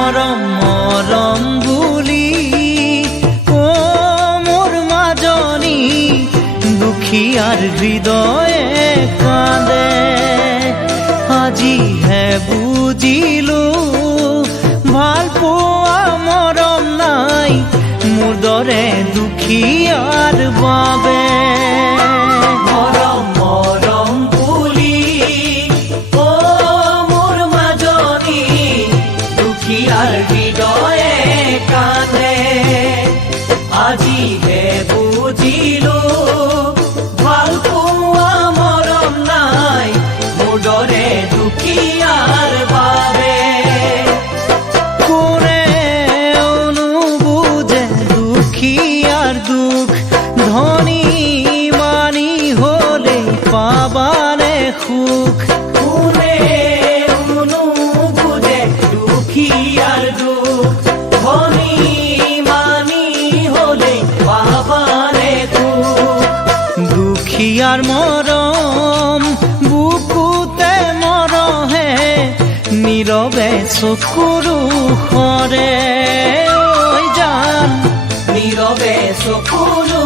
মরম মরম বুলি ও মোর মাজনী দুখিয়ার হৃদয়ে কাঁদে আজিহে বুজিলো ভাল পোৱা মৰম নাই মোৰ দৰে দুখিয়াৰ বাবে হৃদয়ে কাঁদে আজিহে বুজিলো ভাল পোৱা মৰম নাই মোৰ দৰে দুখীয়াৰ বাবে কোনে অনুবুঝে দুখিয়ার দুখ ধনী মানি হলে পাবারে সুখ কোনে অনুবুঝে দুখিয়ার দুখ ধনী মানি হলে পাবারে সুখ দুখিয়ার মরম বুকুতে মৰহে নীৰৱে চকুৰু সৰে ঐ জান নীৰৱে চকুৰো